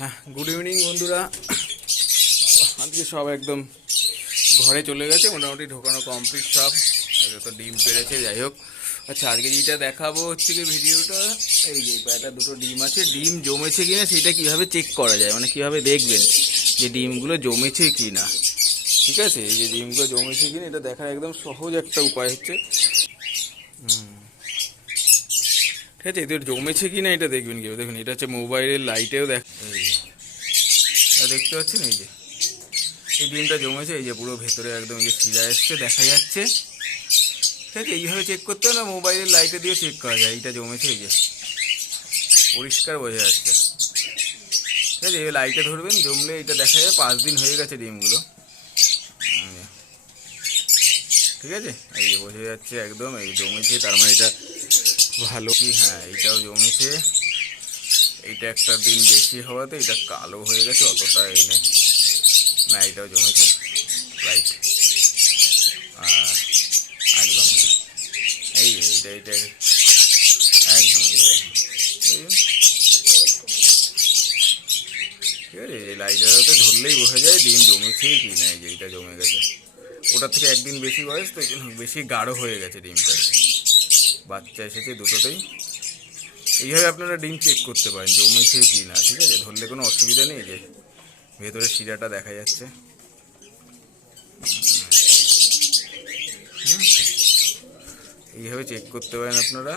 হ্যাঁ, good evening বন্ধুরা। আজকে সব একদম ঘরে চলে গেছে, মোটামুটি ঢোকানো কমপ্লিট সব। তো ডিম পেড়েছে, যাই হোক। আচ্ছা, আজকে যেটা দেখাবো হচ্ছে কি ভিডিওটা, এই যে প্যাটা দুটো ডিম আছে, ডিম জমেছে কিনা সেটা কিভাবে চেক করা যায়, মানে কিভাবে দেখবেন যে ডিমগুলো জমেছে কি না। ঠিক আছে, এই যে ডিমগুলো জমেছে কিনা এটা দেখার একদম সহজ একটা উপায় হচ্ছে, ঠিক আছে, এদের জমেছে কিনা এটা দেখবেন কীভাবে। দেখুন, এটা হচ্ছে মোবাইলের লাইটেও দেখতে পাচ্ছেন, এই যে এই ডিমটা জমেছে, এই যে পুরো ভেতরে একদম এই যে শিরা এসছে দেখা যাচ্ছে। ঠিক আছে, এইভাবে চেক করতে হবে না, মোবাইলের লাইটে দিয়ে চেক করা যায় এইটা জমেছে, এই যে পরিষ্কার বোঝা যাচ্ছে। ঠিক আছে, এই লাইটে ধরবেন, জমলে এটা দেখা যায় 5 দিন হয়ে গেছে ডিমগুলো। ঠিক আছে, এই যে বোঝা যাচ্ছে একদম এই জমেছে, তার মানে এটা ভালো কি। হ্যাঁ, এইটাও জমেছে, এইটা একটা দিন বেশি হওয়াতে এটা কালো হয়ে গেছে, অতটা এই নেই। না, এটাও জমেছে, রাইট, একদম এই যে এইটা একদম এই যে, ঠিক আছে, এই লাইটারতে ধরলেই বোঝা যায় ডিম জমেছে কি না। এই যে এইটা জমে গেছে, ওটার থেকে একদিন বেশি বয়স, তো বেশি গাঢ় হয়ে গেছে ডিমটা, বাচ্চা এসেছে দুটোতেই। এইভাবে আপনারা ডিম চেক করতে পারেন জমেছে কি না। ঠিক আছে, ধরলে কোনো অসুবিধা নেই, যে ভেতরে শিরাটা দেখা যাচ্ছে। এইভাবে চেক করতে পারেন আপনারা,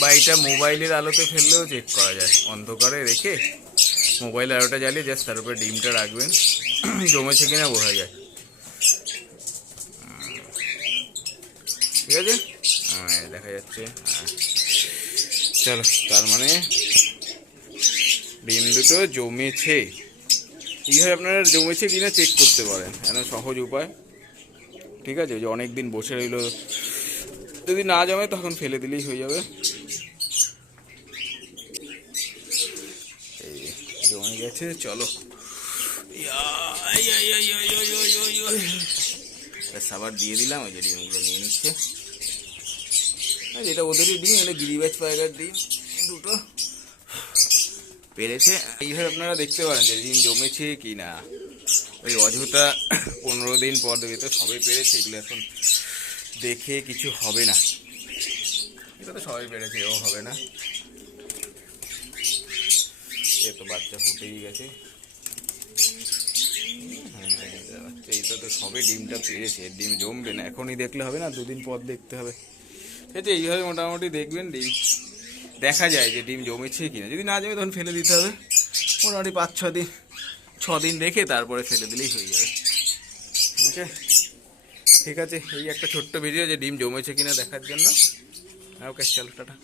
বা এটা মোবাইলের আলোতে ফেললেও চেক করা যায়। অন্ধকারে রেখে মোবাইলের আলোটা জ্বালিয়ে জাস্ট তার উপরে ডিমটা রাখবেন, জমেছে কিনা বোঝা যায়। ঠিক আছে, দেখা যাচ্ছে। চলো, তার মানে ডিম দুটো জমেছে। এইভাবে আপনারা জমেছে কিনা চেক করতে পারেন, একটা সহজ উপায়। ঠিক আছে, ওই যে অনেক দিন বসে রইলো, যদি না জমে তখন ফেলে দিলেই হয়ে যাবে। এই জমে গেছে, চলো সাবার দিয়ে দিলাম, ওই যে ডিমগুলো নিয়ে নিচ্ছে। যেটা ওদেরই ডিম, এটা গিরিবাজ পায়রার ডিম, দুটো পেরেছে। এইভাবে আপনারা দেখতে পারেন যে ডিম জমেছে কি না। ওই অযথা 15 দিন পর দেবে, তো সবাই পেরেছে, এগুলো এখন দেখে কিছু হবে না। এটা তো সবাই পেরেছে, ও হবে না। এ তো বাচ্চা ফুটেই গেছে। বাচ্চা এটা তো সবে ডিমটা পেরেছে, ডিম জমবে না, এখনই দেখলে হবে না, 2 দিন পর দেখতে হবে। ঠিক আছে, এইভাবে মোটামুটি দেখবেন ডিম দেখা যায় যে ডিম জমেছে কিনা। যদি না জমে তখন ফেলে দিতে হবে। মোটামুটি 5-6 দিন রেখে তারপরে ফেলে দিলেই হয়ে যাবে। ওকে, ঠিক আছে, এই একটা ছোট্ট ভিডিও যে ডিম জমেছে কিনা দেখার জন্য। ওকে, চলো, টাটা।